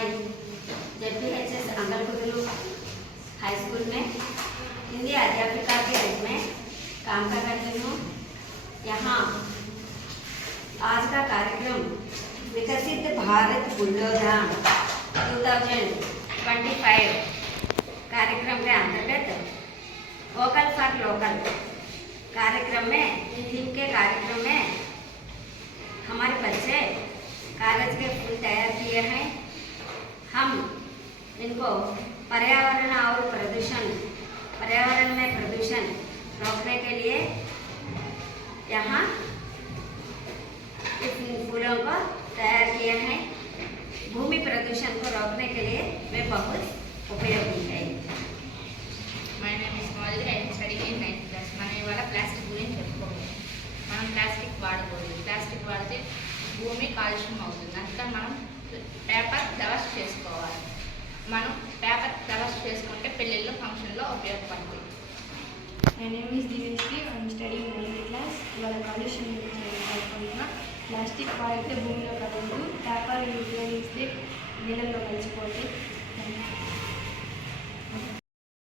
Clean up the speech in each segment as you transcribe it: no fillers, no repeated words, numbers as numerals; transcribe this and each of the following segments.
मैं ZPHS अंगलगुरु high school में हिंदी अध्यापिका के रूप में काम कर रही हूँ। यहाँ आज का कार्यक्रम विकसित भारत बुल्लोधाम 2025 कार्यक्रम के अंतर्गत वोकल फॉर लोकल कार्यक्रम में थीम के कार्यक्रम में हमारे बच्चे कागज के फूल तैयार किए हैं। हम इनको पर्यावरण में प्रदूषण रोकने के लिए यहाँ इस फूलों को तैयार किए हैं। भूमि प्रदूषण को रोकने के लिए वे बहुत उपयोगी है। My name is Madhuri. I am studying in 9th class. మనం ఇవాళ ప్లాస్టిక్ గురించి చెప్పుకోవాలి. మనం ప్లాస్టిక్ వాడకూడదు. ప్లాస్టిక్ వాడితే భూమి కాలుష్యం అవుతుంది. అందుకని మనం పేపర్ ఫ్లవర్స్ చేసుకోవాలి. మనం పేపర్ ఫ్లవర్స్ చేసుకుంటే పెళ్ళిళ్ళు ఫంక్షన్లో ఉపయోగపడుతుంది. My name is Divinity. I am studying 9th class. ఇవాళ కాలుష్యం గురించి నేర్చుకుంటున్నా. ప్లాస్టిక్ వాడితే భూమిలో కలవదు. పేపర్ ఉపయోగిస్తే నీళ్ళల్లో కలిసిపోతే.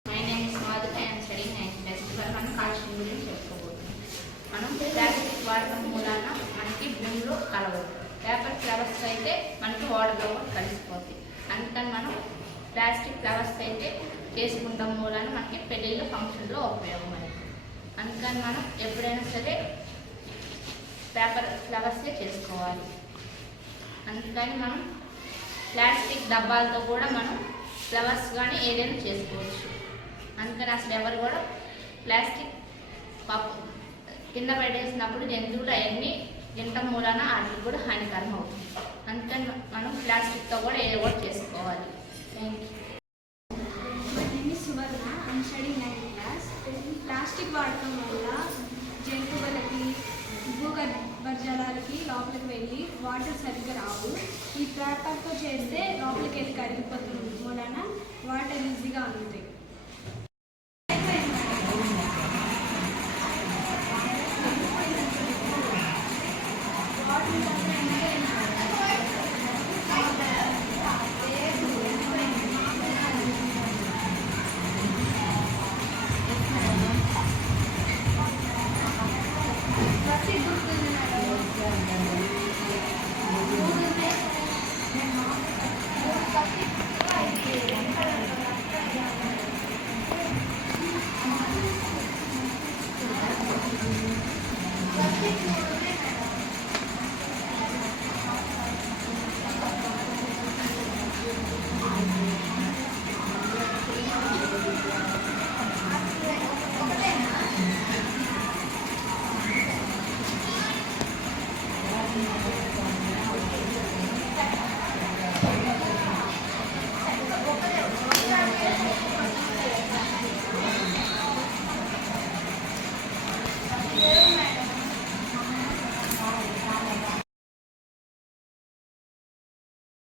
My name is Madhuri. I am studying 9th class. ఇవాళ మనం కాలుష్యం గురించి చెప్పుకోబోతున్నాం. మనం ప్లాస్టిక్ వాడటం మూలాన మనకి భూమిలో కలవదు. పేపర్ ఫ్లవర్స్ అయితే మనకి వాటర్లో కూడా కలిసిపోతాయి. అందుకని మనం ప్లాస్టిక్ ఫ్లవర్స్ అయితే చేసుకుంటాం మూలాన మనకి పెళ్ళిళ్ళు ఫంక్షన్లో ఉపయోగపడుతుంది. అందుకని మనం ఎప్పుడైనా సరే పేపర్ ఫ్లవర్సే చేసుకోవాలి. అందుకని మనం ప్లాస్టిక్ డబ్బాలతో కూడా మనం ఫ్లవర్స్ కానీ ఏదైనా చేసుకోవచ్చు. అందుకని అసలు ఎవరు కూడా ప్లాస్టిక్ కింద పడేసినప్పుడు జంతువులు అవన్నీ తినటం మూలాన వాటికి కూడా హానికరం అవుతుంది. అందుకని మనం ప్లాస్టిక్తో కూడా ఏదో కూడా చేసుకోవాలి. Thank you. My name is Suvarna. I am studying 9th class. Plastic వాడటం వల్ల జంతువులకి భూగర్భ జలాలకి లోపలికి వెళ్ళి వాటర్ సరిగ్గా రావు. ఈ పేపర్తో చేస్తే లోపలికి వెళ్ళి కరిగిపోతుంది మూలన వాటర్ ఈజీగా అందుతాయి.